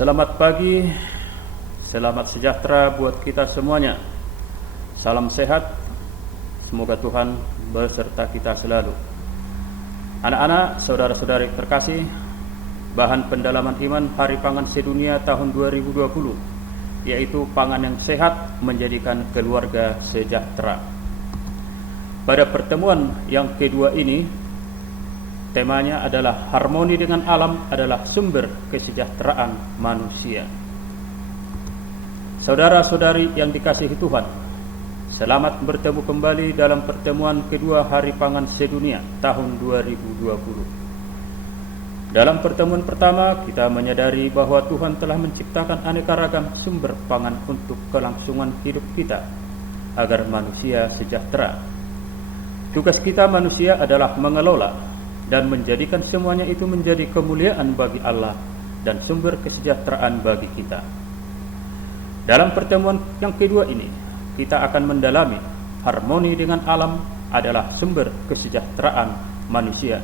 Selamat pagi, selamat sejahtera buat kita semuanya. Salam sehat, semoga Tuhan beserta kita selalu. Anak-anak, saudara-saudari terkasih, bahan pendalaman iman Hari Pangan Sedunia tahun 2020, yaitu pangan yang sehat menjadikan keluarga sejahtera. Pada pertemuan yang kedua ini, temanya adalah harmoni dengan alam adalah sumber kesejahteraan manusia. Saudara-saudari yang dikasihi Tuhan, selamat bertemu kembali dalam pertemuan kedua Hari Pangan Sedunia tahun 2020. Dalam pertemuan pertama, kita menyadari bahwa Tuhan telah menciptakan aneka ragam sumber pangan untuk kelangsungan hidup kita, agar manusia sejahtera. Tugas kita manusia adalah mengelola dan menjadikan semuanya itu menjadi kemuliaan bagi Allah dan sumber kesejahteraan bagi kita. Dalam pertemuan yang kedua ini, kita akan mendalami harmoni dengan alam adalah sumber kesejahteraan manusia.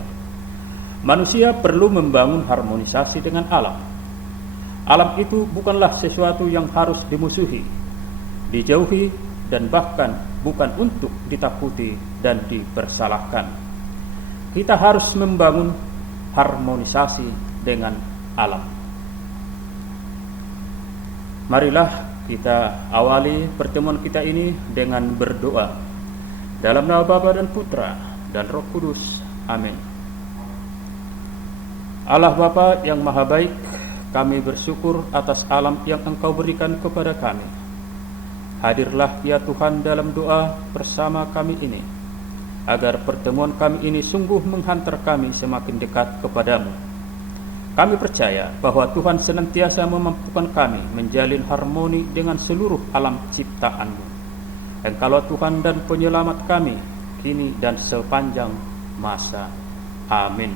Manusia perlu membangun harmonisasi dengan alam. Alam itu bukanlah sesuatu yang harus dimusuhi, dijauhi, dan bahkan bukan untuk ditakuti dan dipersalahkan. Kita harus membangun harmonisasi dengan alam. Marilah kita awali pertemuan kita ini dengan berdoa. Dalam nama Bapa dan Putra dan Roh Kudus. Amin. Allah Bapa yang Maha Baik, kami bersyukur atas alam yang Engkau berikan kepada kami. Hadirlah ya Tuhan dalam doa bersama kami ini, agar pertemuan kami ini sungguh menghantar kami semakin dekat kepadamu. Kami percaya bahwa Tuhan senantiasa memampukan kami menjalin harmoni dengan seluruh alam ciptaan-Mu. Engkaulah Tuhan dan penyelamat kami, kini dan sepanjang masa. Amin.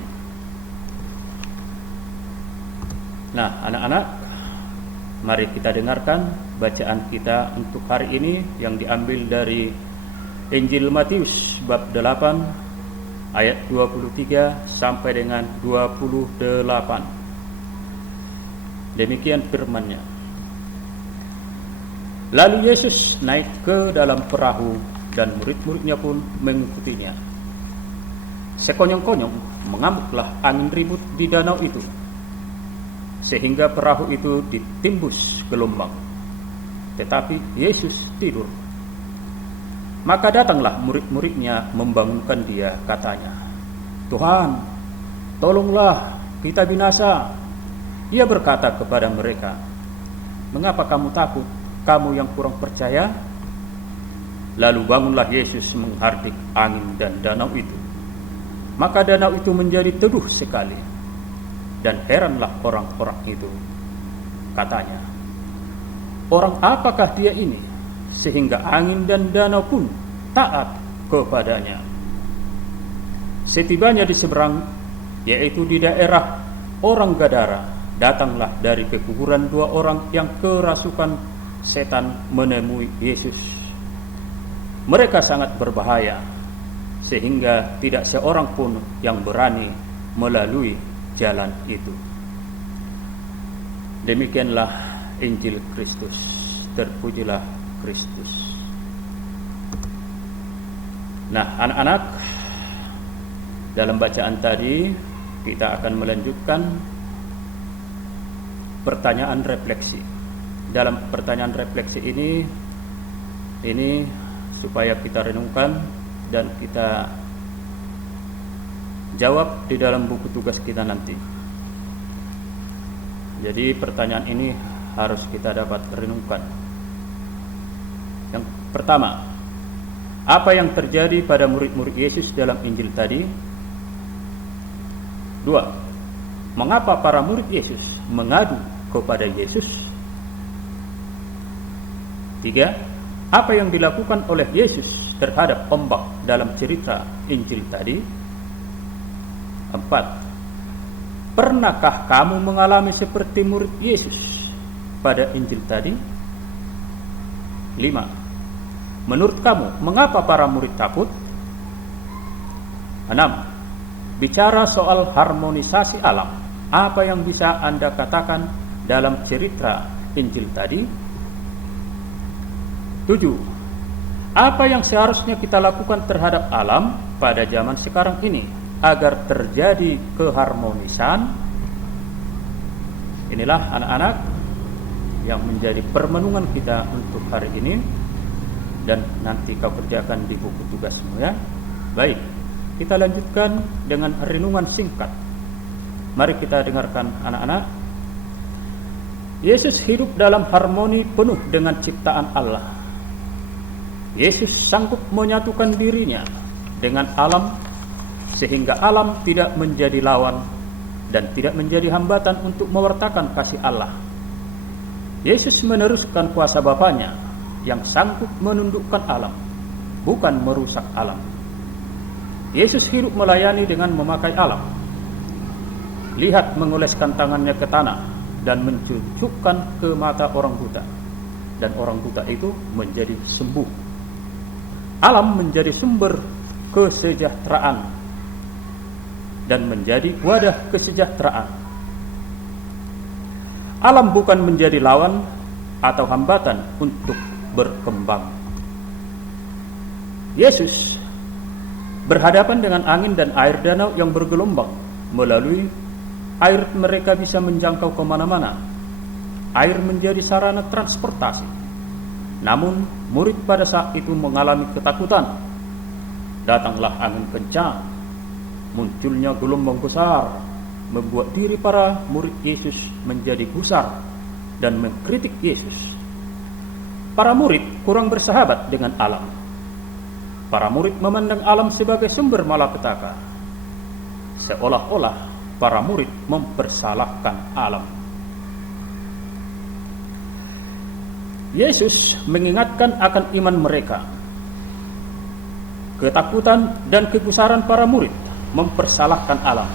Nah, anak-anak, mari kita dengarkan bacaan kita untuk hari ini yang diambil dari Injil Matius bab 8 ayat 23 sampai dengan 28. Demikian firman-Nya. Lalu Yesus naik ke dalam perahu dan murid-muridnya pun mengikutinya. Sekonyong-konyong mengamuklah angin ribut di danau itu, sehingga perahu itu ditimbus gelombang. Tetapi Yesus tidur. Maka datanglah murid-muridnya membangunkan dia, katanya, "Tuhan, tolonglah, kita binasa." Ia berkata kepada mereka, "Mengapa kamu takut, kamu yang kurang percaya?" Lalu bangunlah Yesus menghardik angin dan danau itu. Maka danau itu menjadi teduh sekali, dan heranlah orang-orang itu. Katanya, "Orang apakah dia ini, sehingga angin dan danau pun taat kepadanya?" Setibanya di seberang, yaitu di daerah orang Gadara, datanglah dari kekuburan 2 orang yang kerasukan setan menemui Yesus. Mereka sangat berbahaya, sehingga tidak seorang pun yang berani melalui jalan itu. Demikianlah Injil Kristus. Terpujilah Kristus. Nah, anak-anak, dalam bacaan tadi kita akan melanjutkan pertanyaan refleksi. Dalam pertanyaan refleksi ini supaya kita renungkan dan kita jawab di dalam buku tugas kita nanti. Jadi pertanyaan ini harus kita dapat renungkan. Yang pertama, apa yang terjadi pada murid-murid Yesus dalam Injil tadi? 2. Mengapa para murid Yesus mengadu kepada Yesus? 3. Apa yang dilakukan oleh Yesus terhadap ombak dalam cerita Injil tadi? 4. Pernahkah kamu mengalami seperti murid Yesus pada Injil tadi? 5. Menurut kamu, mengapa para murid takut? 6. Bicara soal harmonisasi alam, apa yang bisa Anda katakan dalam cerita Injil tadi? 7. Apa yang seharusnya kita lakukan terhadap alam pada zaman sekarang ini agar terjadi keharmonisan? Inilah anak-anak yang menjadi permenungan kita untuk hari ini, dan nanti kau kerjakan di buku tugasmu ya. Baik, kita lanjutkan dengan renungan singkat. Mari kita dengarkan anak-anak. Yesus hidup dalam harmoni penuh dengan ciptaan Allah. Yesus sanggup menyatukan dirinya dengan alam sehingga alam tidak menjadi lawan dan tidak menjadi hambatan untuk mewartakan kasih Allah. Yesus meneruskan kuasa Bapanya yang sanggup menundukkan alam, bukan merusak alam. Yesus hidup melayani dengan memakai alam. Lihat mengoleskan tangannya ke tanah dan mencucukkan ke mata orang buta, dan orang buta itu menjadi sembuh. Alam menjadi sumber kesejahteraan dan menjadi wadah kesejahteraan. Alam bukan menjadi lawan atau hambatan untuk berkembang. Yesus berhadapan dengan angin dan air danau yang bergelombang. Melalui air mereka bisa menjangkau kemana-mana. Air menjadi sarana transportasi. Namun murid pada saat itu mengalami ketakutan. Datanglah angin kencang, munculnya gelombang besar, membuat diri para murid Yesus menjadi gusar dan mengkritik Yesus. Para murid kurang bersahabat dengan alam. Para murid memandang alam sebagai sumber malapetaka. Seolah-olah para murid mempersalahkan alam. Yesus mengingatkan akan iman mereka. Ketakutan dan kegusaran para murid mempersalahkan alam.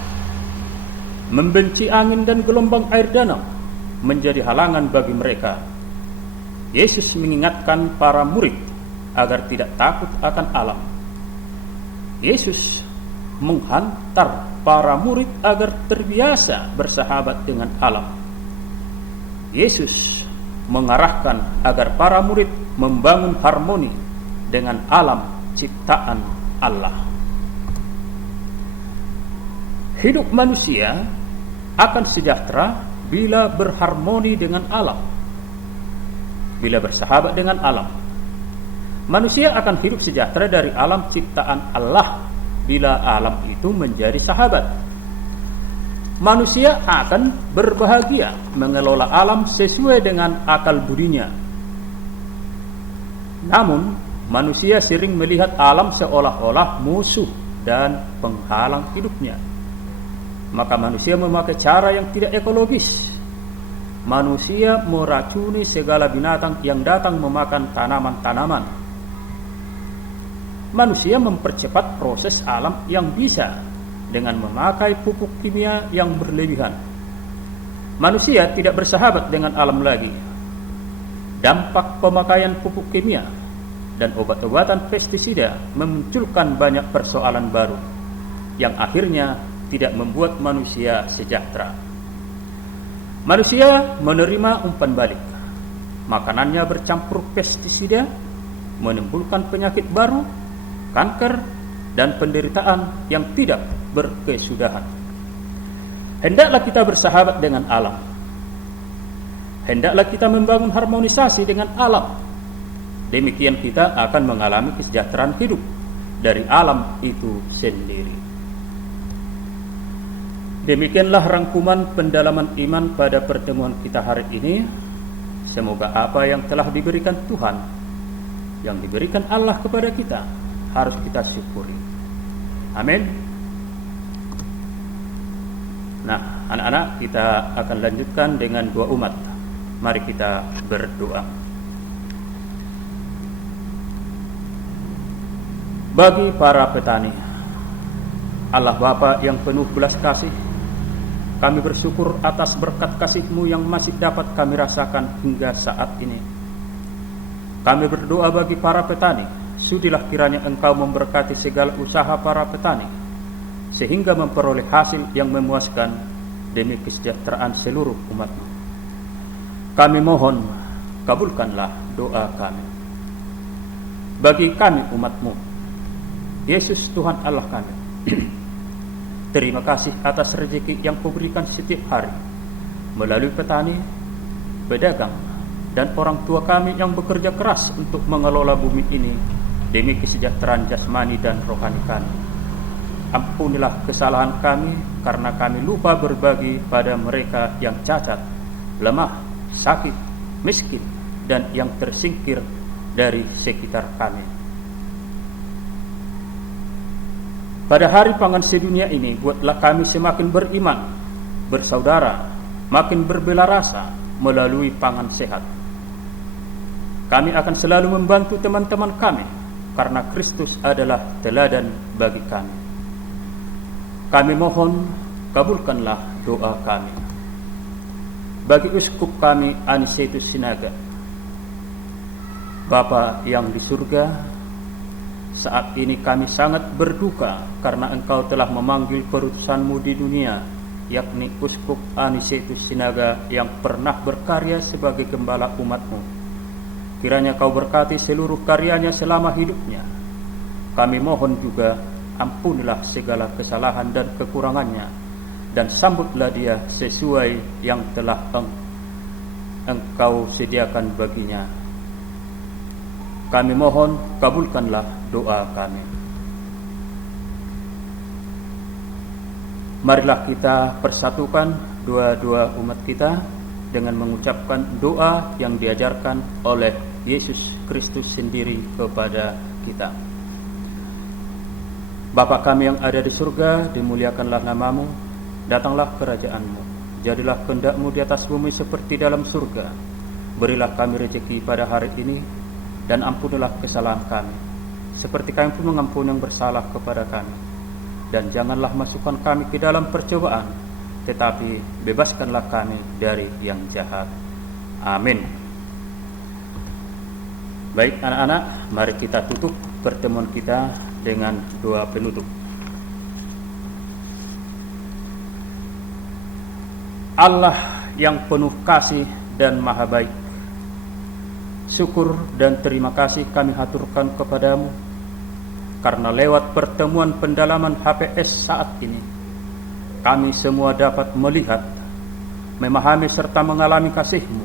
Membenci angin dan gelombang air danau menjadi halangan bagi mereka. Yesus mengingatkan para murid agar tidak takut akan alam. Yesus menghantar para murid agar terbiasa bersahabat dengan alam. Yesus mengarahkan agar para murid membangun harmoni dengan alam ciptaan Allah. Hidup manusia akan sejahtera bila berharmoni dengan alam, bila bersahabat dengan alam. Manusia akan hidup sejahtera dari alam ciptaan Allah bila alam itu menjadi sahabat. Manusia akan berbahagia mengelola alam sesuai dengan akal budinya. Namun, manusia sering melihat alam seolah-olah musuh dan penghalang hidupnya. Maka manusia memakai cara yang tidak ekologis. Manusia meracuni segala binatang yang datang memakan tanaman-tanaman. Manusia mempercepat proses alam yang bisa dengan memakai pupuk kimia yang berlebihan. Manusia tidak bersahabat dengan alam lagi. Dampak pemakaian pupuk kimia dan obat-obatan pestisida memunculkan banyak persoalan baru yang akhirnya tidak membuat manusia sejahtera. Manusia menerima umpan balik. Makanannya bercampur pestisida, menimbulkan penyakit baru, kanker, dan penderitaan yang tidak berkesudahan. Hendaklah kita bersahabat dengan alam. Hendaklah kita membangun harmonisasi dengan alam. Demikian kita akan mengalami kesejahteraan hidup dari alam itu sendiri. Demikianlah rangkuman pendalaman iman pada pertemuan kita hari ini. Semoga apa yang telah diberikan Tuhan, yang diberikan Allah kepada kita, harus kita syukuri. Amin. Nah, anak-anak, kita akan lanjutkan dengan doa umat. Mari kita berdoa. Bagi para petani, Allah Bapa yang penuh belas kasih, kami bersyukur atas berkat kasih-Mu yang masih dapat kami rasakan hingga saat ini. Kami berdoa bagi para petani, sudilah kiranya Engkau memberkati segala usaha para petani, sehingga memperoleh hasil yang memuaskan demi kesejahteraan seluruh umat-Mu. Kami mohon, kabulkanlah doa kami. Bagi kami umat-Mu, Yesus Tuhan Allah kami, terima kasih atas rezeki yang Kau berikan setiap hari melalui petani, pedagang, dan orang tua kami yang bekerja keras untuk mengelola bumi ini demi kesejahteraan jasmani dan rohani kami. Ampunilah kesalahan kami karena kami lupa berbagi pada mereka yang cacat, lemah, sakit, miskin, dan yang tersingkir dari sekitar kami. Pada hari pangan sedunia ini, buatlah kami semakin beriman, bersaudara, makin berbela rasa melalui pangan sehat. Kami akan selalu membantu teman-teman kami karena Kristus adalah teladan bagi kami. Kami mohon, kabulkanlah doa kami. Bagi uskup kami Anisetus Sinaga, Bapa yang di surga, saat ini kami sangat berduka karena Engkau telah memanggil perutusan-Mu di dunia, yakni Uskup Anisetus Sinaga yang pernah berkarya sebagai gembala umat-Mu. Kiranya Kau berkati seluruh karyanya selama hidupnya. Kami mohon juga, ampunilah segala kesalahan dan kekurangannya, dan sambutlah dia sesuai yang telah Engkau sediakan baginya. Kami mohon, kabulkanlah doa kami. Marilah kita persatukan dua-dua umat kita dengan mengucapkan doa yang diajarkan oleh Yesus Kristus sendiri kepada kita. Bapa kami yang ada di surga, dimuliakanlah nama-Mu, datanglah kerajaan-Mu, jadilah kehendak-Mu di atas bumi seperti dalam surga. Berilah kami rezeki pada hari ini, dan ampunilah kesalahan kami, seperti Kami pun mengampuni yang bersalah kepada kami. Dan janganlah masukkan kami ke dalam percobaan, tetapi bebaskanlah kami dari yang jahat. Amin. Baik anak-anak, mari kita tutup pertemuan kita dengan doa penutup. Allah yang penuh kasih dan maha baik, syukur dan terima kasih kami haturkan kepadamu, karena lewat pertemuan pendalaman HPS saat ini, kami semua dapat melihat, memahami serta mengalami kasih-Mu,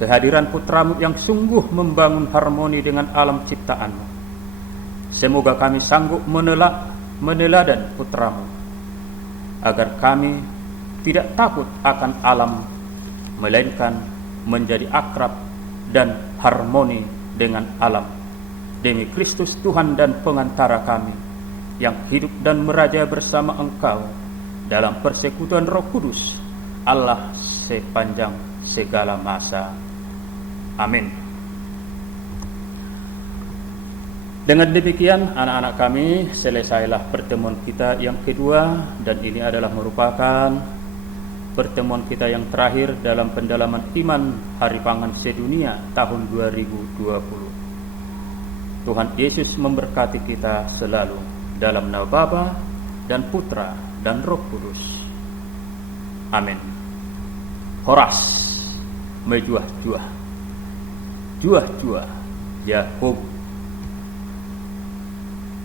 kehadiran Putra-Mu yang sungguh membangun harmoni dengan alam ciptaan-Mu. Semoga kami sanggup meneladan Putra-Mu, agar kami tidak takut akan alam, melainkan menjadi akrab dan harmoni dengan alam, demi Kristus Tuhan dan pengantara kami, yang hidup dan meraja bersama Engkau dalam persekutuan Roh Kudus, Allah sepanjang segala masa. Amin. Dengan demikian anak-anak kami, selesailah pertemuan kita yang kedua, dan ini adalah merupakan pertemuan kita yang terakhir dalam pendalaman iman Hari Pangan Sedunia tahun 2020. Tuhan Yesus memberkati kita selalu, dalam nama Bapa dan Putra dan Roh Kudus. Amin. Horas, mejuah-juah, juah-juah, Yakub.